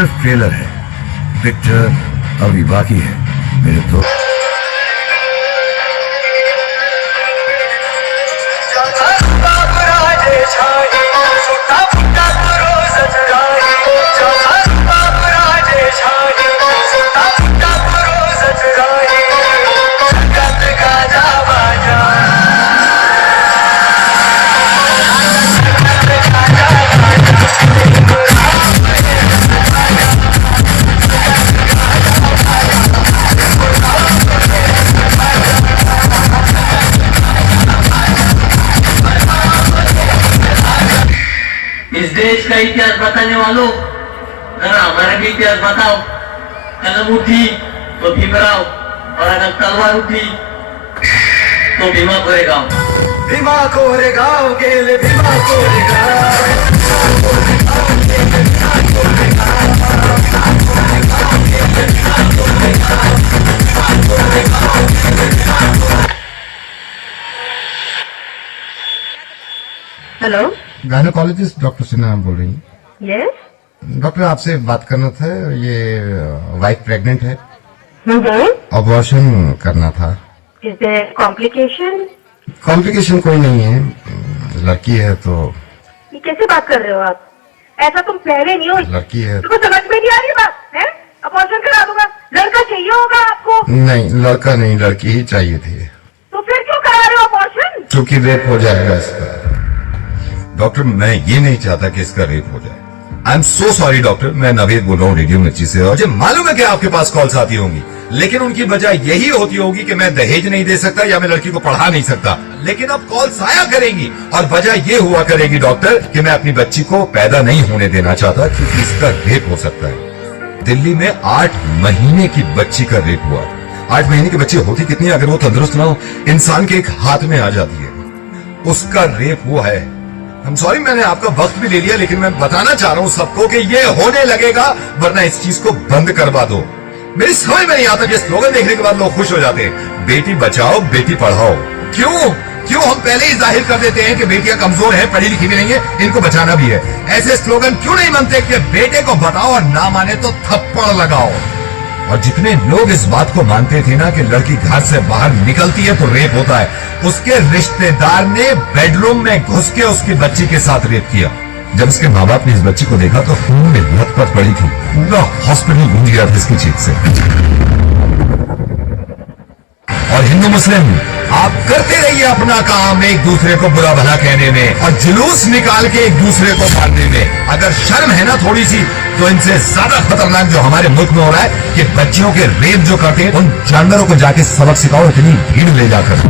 सिर्फ ट्रेलर है, पिक्चर अभी बाकी है मेरे दोस्त। इस देश का इतिहास बताने वालों, जरा हमारा भी इतिहास बताओ। कलम उठी तो भीमराव, और अगर तलवार उठी तो भीमा कोरेगांव। भीमा कोरेगांव गेले, Bhima Koregaon. Hello, gynaecologist doctor Sinha बोल रही हैं? यस। डॉक्टर आपसे बात करना था, ये वाइफ प्रेग्नेंट है, हम्म। अबॉर्शन करना था। Is there complication? कॉम्प्लिकेशन कोई नहीं है, लड़की है तो। ये कैसे बात कर रहे हो आप? ऐसा तुम पहले नहीं हो। लड़की है तुमको समझ में नहीं आ रही बात है? अबॉर्शन करा दूंगा। लड़का चाहिए होगा आपको? नहीं, लड़का नहीं, लड़की ही चाहिए थी। तो फिर क्यों करा रहे हो अबॉर्शन? क्योंकि रेप हो जाएगा इसका। डॉक्टर मैं ये नहीं चाहता कि इसका रेप हो जाए। I am so sorry doctor, मैं नवेद बोल रहा हूँ रेडियो मिर्ची से। और मुझे मालूम है कि आपके पास कॉल्स आती होंगी, लेकिन उनकी वजह यही होती होगी कि मैं दहेज नहीं दे सकता या मैं लड़की को पढ़ा नहीं सकता। लेकिन अब कॉल्स आया करेंगी और वजह ये हुआ करेगी डॉक्टर कि मैं अपनी बच्ची को पैदा नहीं होने देना चाहता, क्योंकि इसका रेप हो सकता है। दिल्ली में 8 महीने की बच्ची का रेप हुआ। 8 महीने की बच्ची होती कितनी है, अगर वो तंदुरुस्त ना हो, इंसान के एक हाथ में आ जाती है। उसका रेप हुआ है। हम सॉरी, मैंने आपका वक्त भी ले लिया, लेकिन मैं बताना चाह रहा हूं सबको कि ये होने लगेगा, वरना इस चीज को बंद करवा दो। मेरी समझ में नहीं आता कि स्लोगन देखने के बाद लोग खुश हो जाते हैं, बेटी बचाओ बेटी पढ़ाओ। क्यों क्यों हम पहले ही जाहिर कर देते हैं कि बेटियां कमजोर हैं, पढ़ी लिखी भी नहीं है, इनको बचाना भी है। ऐसे स्लोगन क्यों नहीं बनते कि बेटे को बताओ और ना माने तो थप्पड़ लगाओ। और जितने लोग इस बात को मानते थे ना कि लड़की घर से बाहर निकलती है तो रेप होता है, उसके रिश्तेदार ने बेडरूम में घुस के उसकी बच्ची के साथ रेप किया। जब उसके माँ बाप ने इस बच्ची को देखा तो खून में लथपथ पड़ी थी, पूरा हॉस्पिटल गूंज गया था इसकी चीख से। और हिंदू मुस्लिम, आप करते रहिए अपना काम एक दूसरे को बुरा भला कहने में और जुलूस निकाल के एक दूसरे को मारने में। अगर शर्म है ना थोड़ी सी, तो इनसे ज्यादा खतरनाक जो हमारे मुल्क में हो रहा है कि बच्चियों के रेप जो करते हैं, उन जानवरों को जाके सबक सिखाओ, इतनी भीड़ ले जाकर।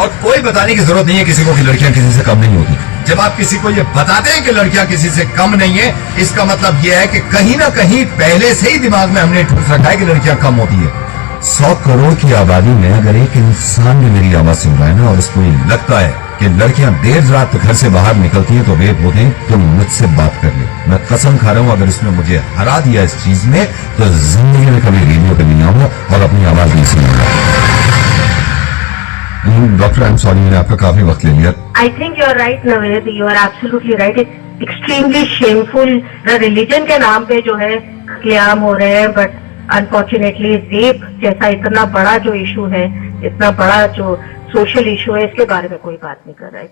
और कोई बताने की जरूरत नहीं है किसी को कि लड़कियां किसी से कम नहीं होती। जब आप किसी को ये बताते हैं कि लड़कियां किसी से कम नहीं है, इसका मतलब यह है कि कहीं ना कहीं पहले से ही दिमाग में हमने ठूस रखा है कि लड़कियां कम होती है। 100 करोड़ की आबादी में अगर एक इंसान भी मेरी आवाज सुन रहा है ना और उसको ये लगता है कि लड़कियां देर रात घर से बाहर निकलती हैं तो रेप होते हैं, तो मुझसे बात कर ले। मैं कसम खा रहा हूं, अगर उसने मुझे हरा दिया इस चीज में तो जिंदगी में कभी रेडियो पे नहीं आऊंगा और अपनी आवाज नहीं सुनूंगा। डॉक्टर आई एम सॉरी, मैंने आपका काफी वक्त ले लिया। I think you are right Naved, you are absolutely right. It's extremely shameful religion के नाम पे जो है कत्लेआम हो रहे हैं, बट अनफॉर्चुनेटली रेप जैसा इतना बड़ा जो इशू है, इतना बड़ा जो सोशल इशू है, इसके बारे में कोई बात नहीं कर रहा है।